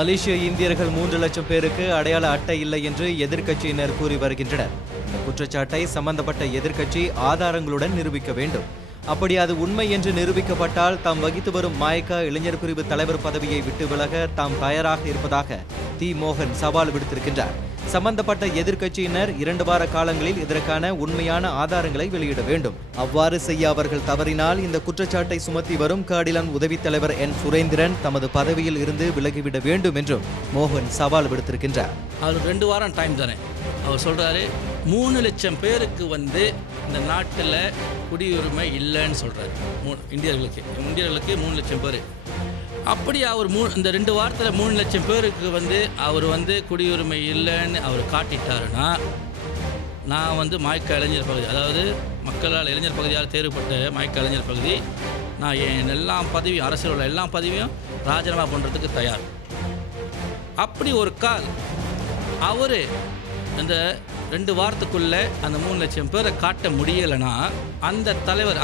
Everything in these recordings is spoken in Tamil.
மலேசிய இந்தியர்கள் 3 லட்சம் பேருக்கு அடையாள அட்டை இல்லை என்று எதிர்க்கட்சியினர் கூறி வருகின்றனர். இந்த குற்றச்சாட்டை சம்பந்தப்பட்ட எதிர்க்கட்சி ஆதாரங்களுடன் நிரூபிக்க வேண்டும். அப்படி அது உண்மை என்று நிரூபிக்கப்பட்டால் தாம் வகித்து வரும் மாயக்கா இளைஞர் பிரிவு தலைவர் பதவியை விட்டு விலக தாம் தயாராக இருப்பதாக தி. மோகன் சவால் விடுத்திருக்கின்றார். சம்பந்தப்பட்ட எதிர்க்கட்சியினர் 2 வார காலங்களில் இதற்கான உண்மையான ஆதாரங்களை வெளியிட வேண்டும். அவ்வாறு செய்ய அவர்கள் தவறினால் இந்த குற்றச்சாட்டை சுமத்தி வரும் காடிலான் உதவித் தலைவர் என். சுரேந்திரன் தமது பதவியில் இருந்து விலகிவிட வேண்டும் என்றும் மோகன் சவால் விடுத்திருக்கின்றார். அவர் 2 வாரம் டைம் தானே. அவர் சொல்றாரு 3 லட்சம் பேருக்கு இந்த நாட்டில் குடியுரிமை இல்லைன்னு சொல்றாரு. இந்தியர்களுக்கு 3 லட்சம் பேர். அப்படி அவர் இந்த 2 வாரத்தில் 3 லட்சம் பேருக்கு அவர் குடியுரிமை இல்லைன்னு அவர் காட்டிட்டாருன்னா, நான் மாய்க்கா இளைஞர் பகுதி, அதாவது மக்களால் இளைஞர் பகுதியால் தேர்வுப்பட்ட மாய்க்கா இளைஞர் பகுதி, நான் என் எல்லா பதவியும், அரசியல் உள்ள எல்லா பதவியும் ராஜினாமா பண்ணுறதுக்கு தயார். அப்படி ஒரு கால் அவர் இந்த 2 வாரத்துக்குள்ளே அந்த 3 லட்சம் பேரை காட்ட முடியலைன்னா அந்த தலைவர்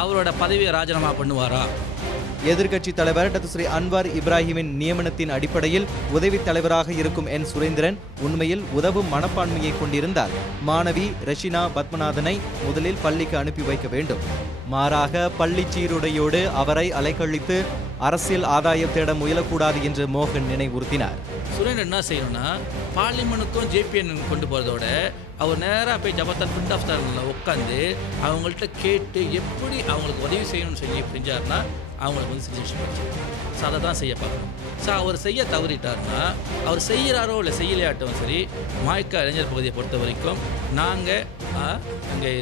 அவரோட பதவியை ராஜினாமா பண்ணுவாரா? எதிர்க்கட்சி தலைவர் டாக்டர் அன்வார் இப்ராஹிமின் நியமனத்தின் அடிப்படையில் உதவி தலைவராக இருக்கும் என். சுரேந்திரன் உண்மையில் உதவும் மனப்பான்மையை கொண்டிருந்தால் மாணவி ரஷினா பத்மநாதனை முதலில் பள்ளிக்கு அனுப்பி வைக்க வேண்டும். மாறாக பள்ளி சீருடையோடு அவரை அலைக்கழித்து அரசியல் ஆதாயம் தேட முயலக்கூடாது என்று மோகன் நினைவுறுத்தினார். சுரேந்திரன் என்ன செய்யணும்னா, பார்லிமெண்ட்டுக்கும் ஜேபிஎன் கொண்டு போகிறதோட அவர் நேராக போய் ஜபத்தன் பிரிண்ட் ஆஃப் ஸ்டாரில் உட்காந்து அவங்கள்ட்ட கேட்டு எப்படி அவங்களுக்கு உதவி செய்யணும்னு செஞ்சார்னா அவங்களுக்கு சிட்டிசன்ஷிப் அதை தான் செய்ய பார்க்கணும். அவர் செய்ய தவறிட்டார்னா, அவர் செய்கிறாரோ இல்லை செய்யலையாட்டும் சரி, மாய்க்கா இளைஞர் பகுதியை பொறுத்த வரைக்கும் நாங்கள் இங்கே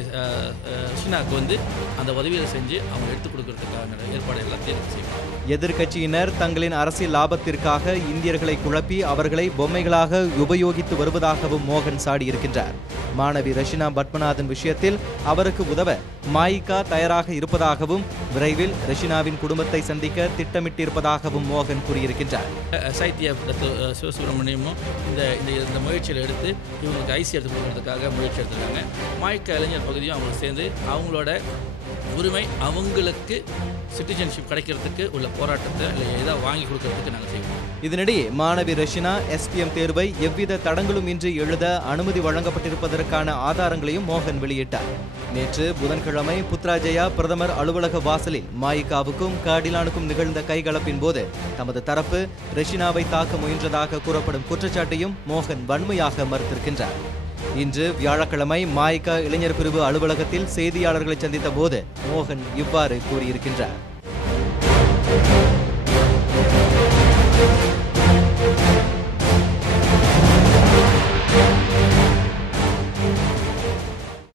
சீனாவுக்கு அந்த உதவியை செஞ்சு அவங்க எடுத்துக் கொடுக்கறதுக்கான ஏற்பாடு எல்லாத்தையும் செய்வோம். எதிர்க்கட்சியினர் தங்களின் அரசியல் லாபத்திற்காக இந்தியர்களை குழப்பி அவர்களை பொம்மைகளாக உபயோகித்து வருவதாகவும் மோகன் சாடியிருக்கின்றார். மாணவி ரஷினா பத்மநாதன் விஷயத்தில் அவருக்கு உதவ மாயிகா தயாராக இருப்பதாகவும் விரைவில் ரஷினாவின் குடும்பத்தை சந்திக்க திட்டமிட்டிருப்பதாகவும் மோகன் கூறியிருக்கின்றார். SITF சிவசுப்ரமணியமும் இந்த முயற்சியில் எடுத்து இவங்களுக்கு ஐசி எடுத்து கொடுக்கறதுக்காக முயற்சி எடுத்துருக்காங்க. மாய்க்கா இளைஞர் பகுதியும் அவங்களுக்கு சேர்ந்து அவங்களோட உரிமை, அவங்களுக்கு சிட்டிசன்ஷிப் கிடைக்கிறதுக்கு உள்ள போராட்டத்தை இல்லை ஏதாவது வாங்கி கொடுக்கறதுக்கு நாங்கள் செய்வோம். இதனிடையே மாணவி ரஷினா SPM தேர்வை எவ்வித தடங்களும் இன்றி எழுத அனுமதி வழங்கப்பட்டிருப்பதற்கான ஆதாரங்களையும் மோகன் வெளியிட்டார். நேற்று புதன்கிழமை புத்ராஜயா பிரதமர் அலுவலக வாசலில் மாயிகாவுக்கும் காடிலானுக்கும் நிகழ்ந்த கைகலப்பின் போது தமது தரப்பு ரஷினாவை தாக்க முயன்றதாக கூறப்படும் குற்றச்சாட்டையும் மோகன் வன்மையாக மறுத்திருக்கின்றார். இன்று வியாழக்கிழமை மாய்க்கா இளைஞர் பிரிவு அலுவலகத்தில் செய்தியாளர்களை சந்தித்த போது மோகன் இவ்வாறு கூறியிருக்கின்றார்.